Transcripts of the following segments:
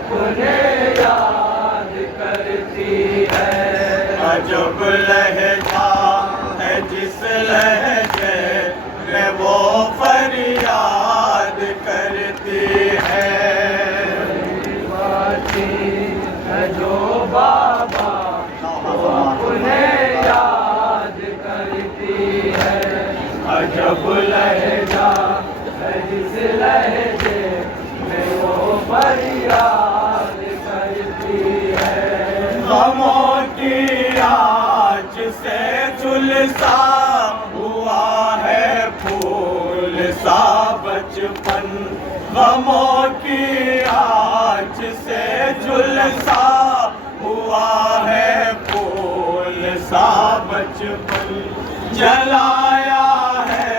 अपने याद करती है। अजब लहजा है जिस लहजे में वो फरियाद करती है। जो बाबा वो अपने याद करती है। अजब लहजा है जिस लहजे में वो फरियाद करती है। गमों की आँच से झुलसा हुआ है फूल सा बचपन। गमों की आँच से झुलसा हुआ है फूल सा बचपन। जलाया है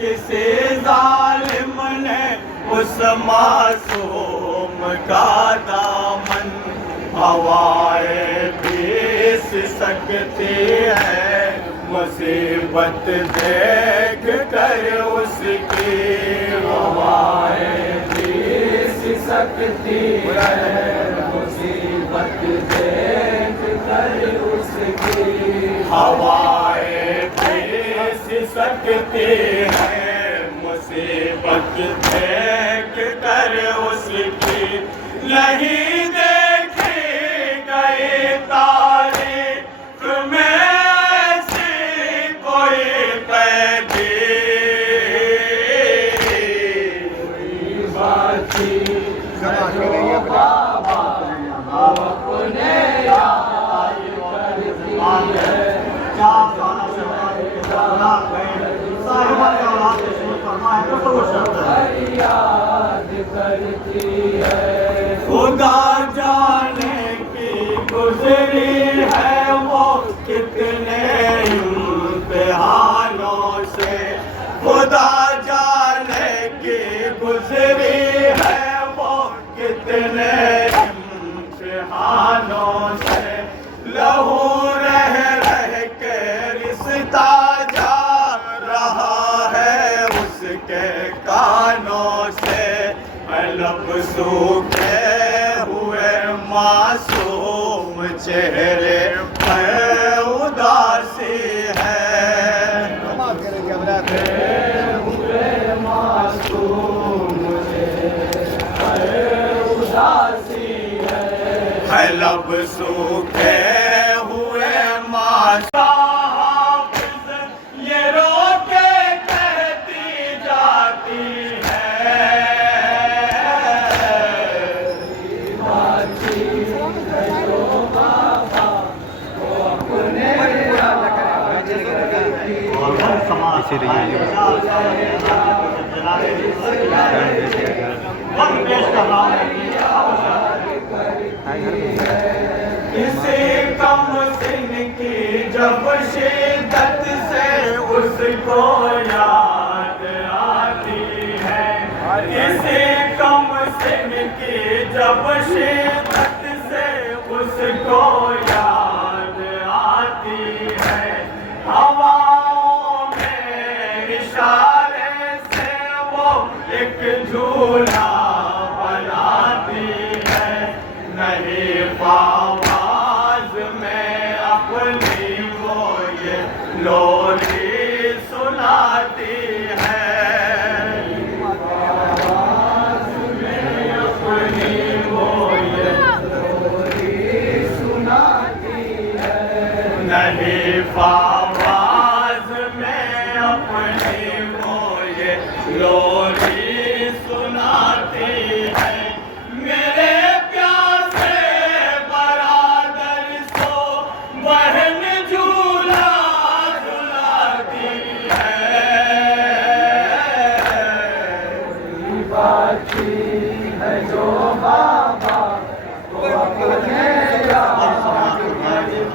किसी जालिम ने उस मासूम का दामन। हवाएं भी सिसकती है मुसीबत देख कर उसकी। हवाएं भी सिसकती है मुसीबत देख कर उसकी। हवाएं भी सिसकती है मुसीबत देख कर उसकी। नहीं देखी गई तारीख में ऐसी कोई कैदी। जो बाबा वो अपने याद करती है। याद करती है। खुदा जाने की गुजरी है वो कितने इम्तिहानों से। खुदा जाने की गुजरी है वो कितने इम्तिहानों से। लहू रह रह के रिश्ता जा रहा है उसके कानों से। लब सूखे हुए मासूम चेहरे पर उदासी है। हुए मासूम उदासी है। लब सूखे हुए मासूम ये रोके कहती जाती है। जो बाबा वो अपने किसी कम सिन की जब शिद्दत से उसको याद आती है। किसी कम सिन की जब शिद्दत से उसको याद आती है। हवाओं में इशारे से वो एक झूला बनाती है। नहीं आवाज में अपनी वो ये लोरी सुनाती है। आवाज में अपनी वो ये लोरी सुनाती है। नहीं आवाज में अपनी वो ये लोरी सुनाती है। मेरे प्यासे बरादर सो बहन झूला झुलाती है। बाकी है जो बाबा वो अपने याद करती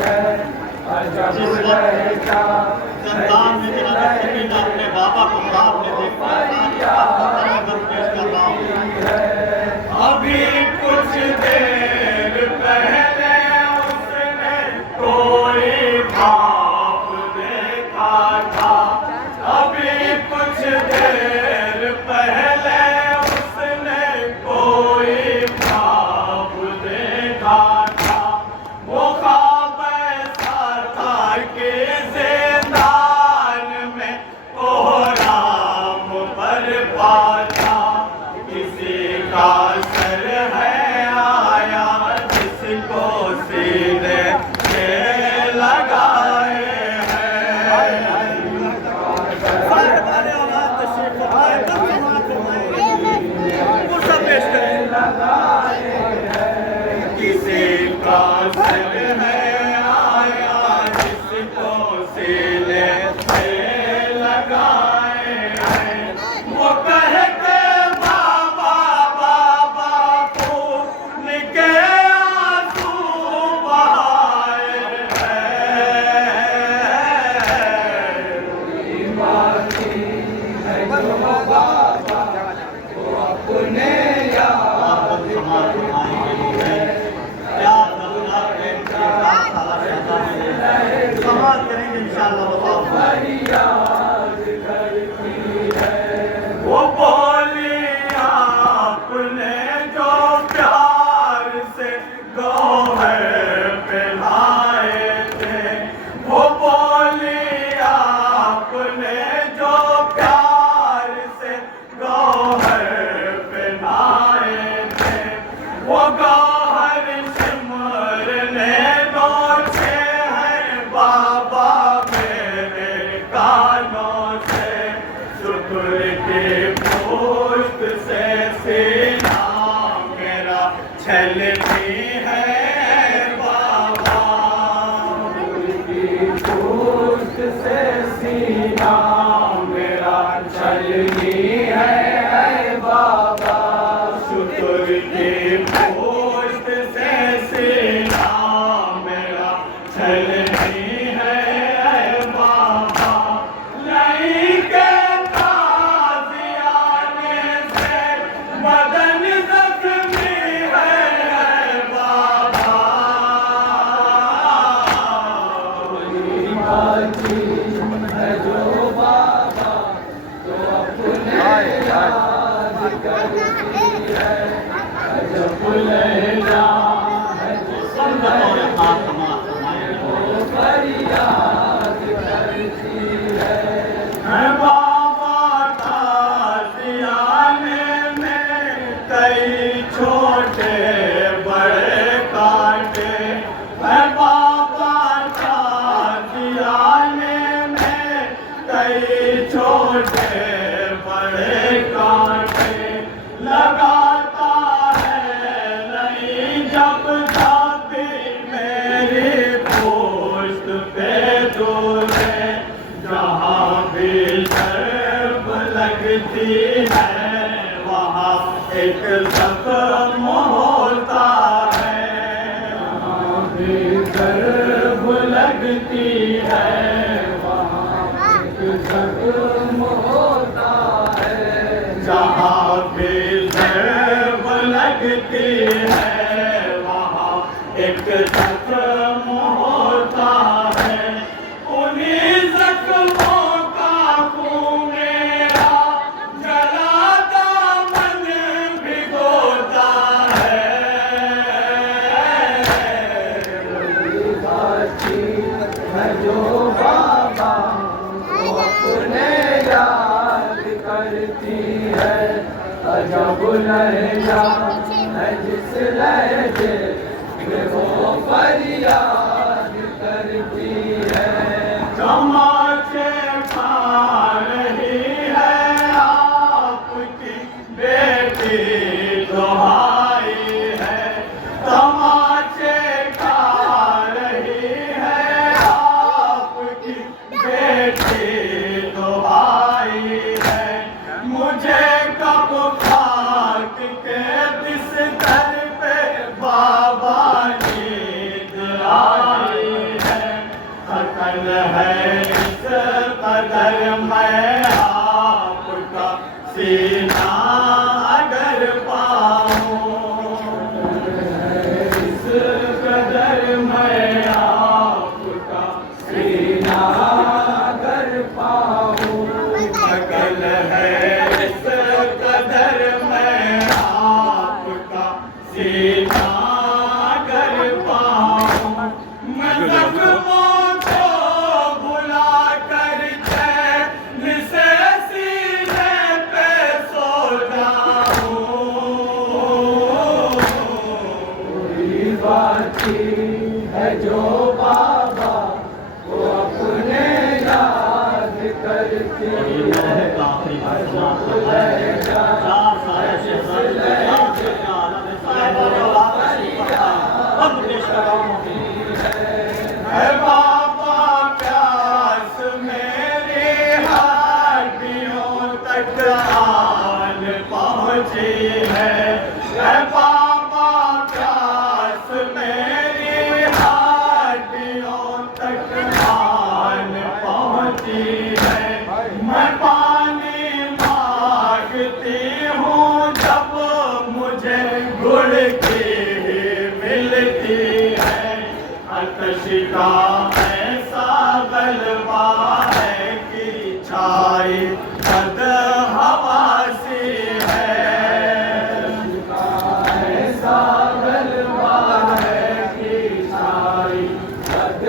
है। अजब किसी का सर है आया जिसको सीने से लगाए हैं, वो कह के बाबा बाबा खून के आंसू बहाए अपने याद समाज करेंगे इंशाअल्लाह। फरियाद करती है। वो बोली आपने जो प्यार से गौहर पिलाए थे, वो बोली आपने जो प्यार से गौहर पिलाए थे, वो गौहर सिमरने नोचे हैं बाबा मेरे कानों से, शुक्र के पोस्ट से सीना मेरा छलनी है बाबा, की पोस्ट से सीना मेरा छलनी है बाबा। शुक्र के पोस्ट से सीना मेरा छलनी है बाबा, नहीं के ताज़ियाने से बदन ज़ख्मी है बाबा। बाकी है जो बाबा तो अपने याद करती है। जब लहजा है वो फरियाद करती है। बाबा ताज़ियाने में कई छोटे बड़े कांटे, बाबा ताज़ियाने में कई छोटे बड़े कांटे, लगाता है नहीं जब भी मेरी पोस्ट पे दूरे, जहाँ भी दर्द लगती है वहाँ एक जख्म होता है, वहाँ भी गर्भ लगती है वहाँ एक जख्म होता है। जहाँ भी दर्द लगती है वहाँ एक जख्म होता है, उन्हीं जख्मों का खून मेरा जलाता मन भिगोता है। बाकी है जो बाबा वो अपने याद करती है। अजब लहजा है जिस लहजे में वो फरियाद करती है। तमाचे खा रही है आपकी बेटी दुहाई है, तमाचे खा रही है आपकी बेटी दुहाई है, मुझे कब खाक के बिस्तर पे बाबा नींद आई है, थकन है इस कदर मैं आपका सीना अगर पाऊं, इस कदर मैं आपका सीना कर पाऊँ। थकन है इस कदर मैं आपका सीना अगर पाऊं, मैं जख्मों को भुला कर चैन से सीने पे सो जाऊं। कोई बाकी है जो बाबा वो अपने याद करती है। गुड़ की ही मिलती है। अतशिका ऐसा गलबा है कि छाई बद हवा सी है। ऐसा गलबा है कि छाई बद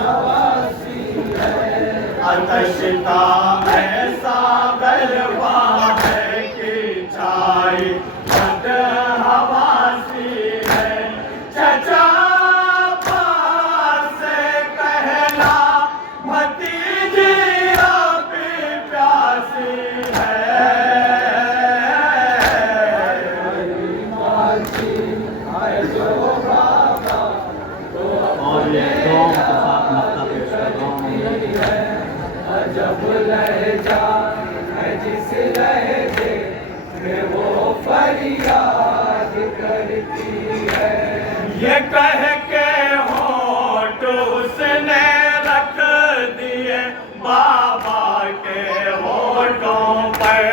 हवा सी है। अतशिका ऐसा गलबा है कि छाई बद हवा सी है। चचा पास से कहना भतीजी आप प्यासी है। है जो बाबा तो और ये गाँव के साथ मक्का पेश कर रहा हूँ। अजब लहजा है जिस लहजे में वो फरियाद करती है। ये कह के होठ उसने रख दिए बाबा के होठों पर।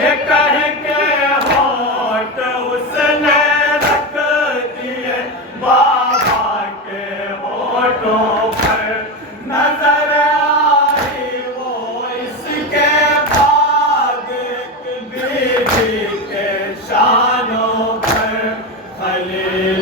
ये कह के होठ उसने रख दिए बाबा के होठों पर। नजर आई वो इसके बाद एक बीवी के शानों पर। खलील